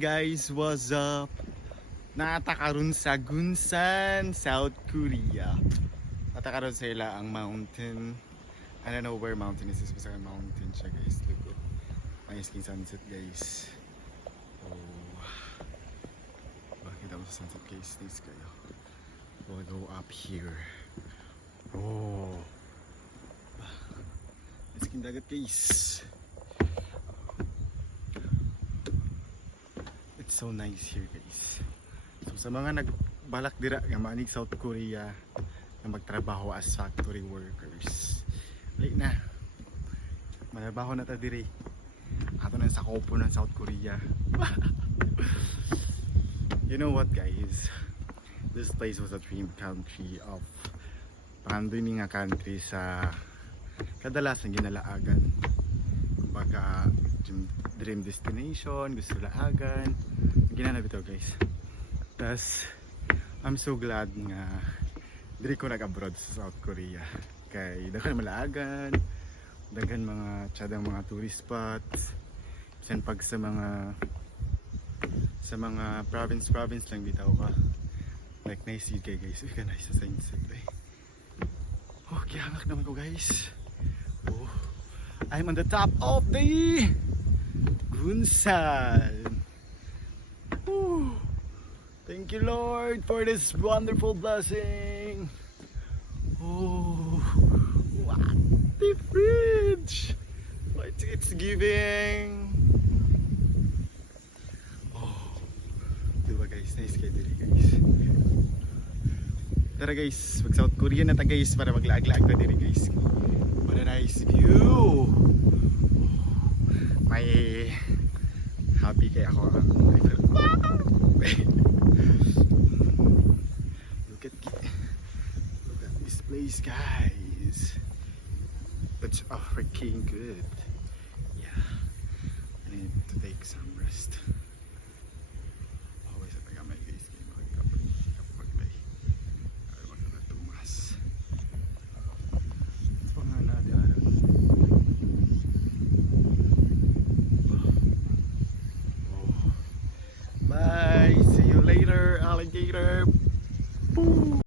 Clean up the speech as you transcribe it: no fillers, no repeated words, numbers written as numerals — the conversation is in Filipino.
guys, what's up? Natakaroon sa Gunsan, South Korea. Natakaroon sa ila ang mountain. I don't know where mountain is this, basta mountain siya guys. Look, nice king sunset guys. Oh, bakit ako sa sunset guys? Nice kayo. We'll go up here. Oh, nice king dagat guys. So nice here guys. So sa mga nagbalak dira nga maanig South Korea na magtrabaho as factory workers, late na malabaho na ta diri ato na sa kopo ng South Korea. You know what guys, this place was a dream country of pandoy ni nga country sa kadalasan ginalaagan, kumbaga dream destination, gusto laagan ginanap ito guys. Tas I'm so glad nga diri ko nag-abroad sa South Korea kay daghan malaagan, daghan mga tsadang mga tourist spots, bisan pag sa mga province lang bitaw ka like nice kay guys. Ika nice sa sunset eh. Oh, kihangak naman ko guys. Oh, I'm on the top of the Gunsan. Woo. Thank you Lord for this wonderful blessing. Oh, what the fridge, what it's giving. Oh, diba guys, nice kayo dito guys. Tara guys, mag South Korea na ta guys para maglaag-laag na dito guys. What a nice view. May happy kaya ako ang look at this place guys. It's freaking good. Yeah, I need to take some rest. Always at taga may guys kapag may ayaw na tumas. Ito pa nga na di araw. Bye. See you later, alligator. Boom.